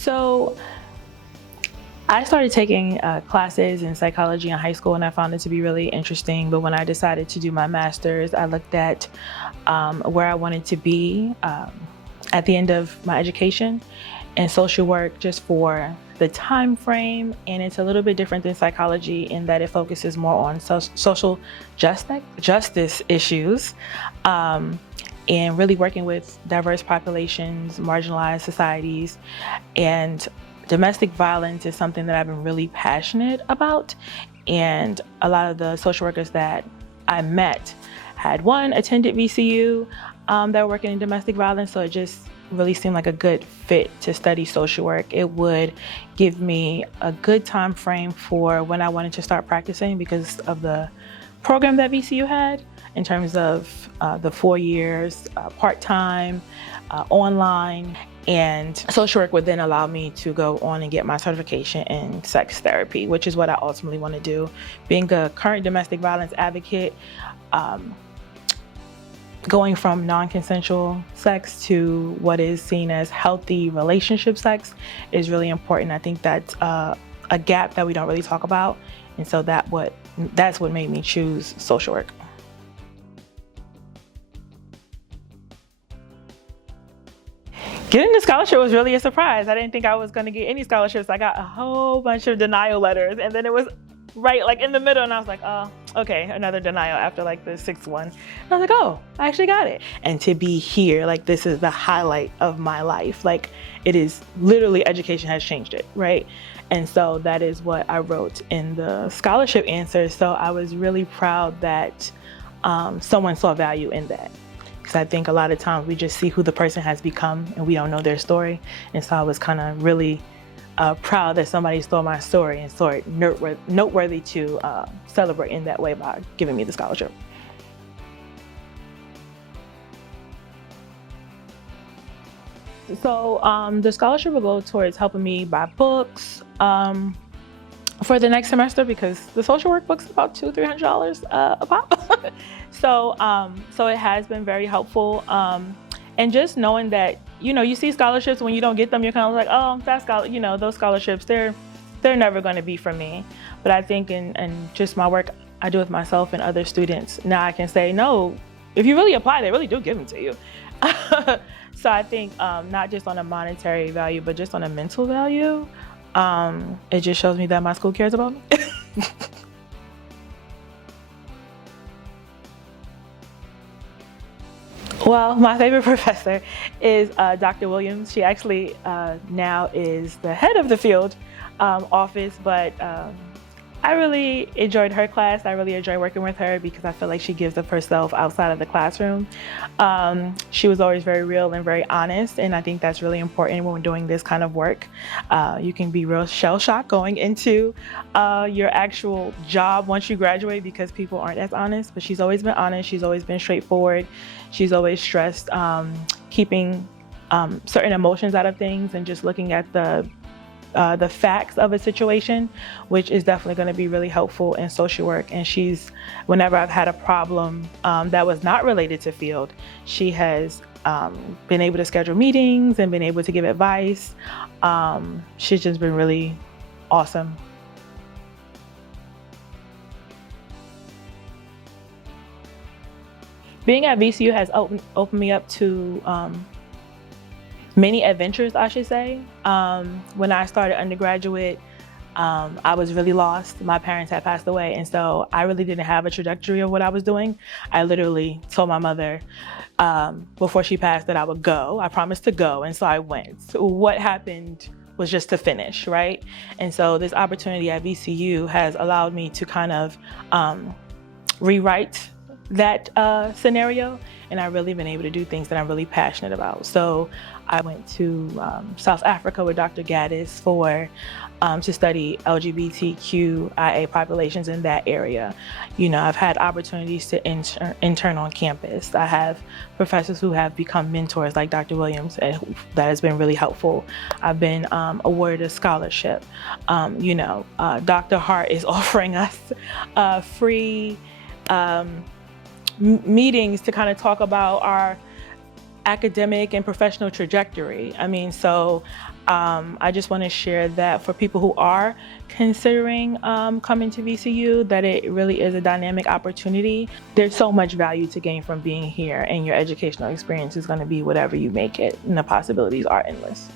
So I started taking classes in psychology in high school, and I found it to be really interesting. But when I decided to do my master's, I looked at where I wanted to be at the end of my education, and social work just for the time frame. And it's a little bit different than psychology in that it focuses more on social justice issues, and really working with diverse populations, marginalized societies. And domestic violence is something that I've been really passionate about. And a lot of the social workers that I met had attended VCU that were working in domestic violence. So it just really seemed like a good fit to study social work. It would give me a good time frame for when I wanted to start practicing because of the program that VCU had in terms of the 4 years, part-time, online. And social work would then allow me to go on and get my certification in sex therapy, which is what I ultimately want to do. Being a current domestic violence advocate, going from non-consensual sex to what is seen as healthy relationship sex is really important. I think that's a gap that we don't really talk about. And so that's what made me choose social work. Getting the scholarship was really a surprise. I didn't think I was going to get any scholarships. I got a whole bunch of denial letters, and then it was right like in the middle, and I was like, oh, okay, another denial after like the 6th one. And I was like, oh, I actually got it. And to be here, like this is the highlight of my life. Like it is literally, education has changed it, right? And so that is what I wrote in the scholarship answer. So I was really proud that someone saw value in that. I think a lot of times we just see who the person has become and we don't know their story. And so I was kind of really proud that somebody saw my story and saw it noteworthy to celebrate in that way by giving me the scholarship. So the scholarship will go towards helping me buy books for the next semester, because the social work book's about $200-300 a pop. So it has been very helpful. And just knowing that, you see scholarships, when you don't get them, you're kind of like, oh, those scholarships, they're never going to be for me. But I think in just my work I do with myself and other students, now I can say, no, if you really apply, they really do give them to you. So I think not just on a monetary value, but just on a mental value, it just shows me that my school cares about me. Well, my favorite professor is Dr. Williams. She actually now is the head of the field office, but I really enjoyed her class. I really enjoy working with her because I feel like she gives of herself outside of the classroom. She was always very real and very honest, and I think that's really important when we're doing this kind of work. You can be real shell-shocked going into your actual job once you graduate because people aren't as honest, but she's always been honest. She's always been straightforward. She's always stressed keeping certain emotions out of things and just looking at the facts of a situation, which is definitely going to be really helpful in social work. And whenever I've had a problem that was not related to field, she has been able to schedule meetings and been able to give advice. She's just been really awesome. Being at VCU has opened me up to many adventures, I should say. When I started undergraduate, I was really lost. My parents had passed away, and so I really didn't have a trajectory of what I was doing. I literally told my mother before she passed that I would go. I promised to go, and so I went. So what happened was just to finish, right? And so this opportunity at VCU has allowed me to kind of rewrite that scenario, and I've really been able to do things that I'm really passionate about. So I went to South Africa with Dr. Gaddis to study LGBTQIA populations in that area. I've had opportunities to intern on campus. I have professors who have become mentors like Dr. Williams, and that has been really helpful. I've been awarded a scholarship. Dr. Hart is offering us free meetings to kind of talk about academic and professional trajectory. I mean, so I just want to share that for people who are considering coming to VCU, that it really is a dynamic opportunity. There's so much value to gain from being here, and your educational experience is going to be whatever you make it, and the possibilities are endless.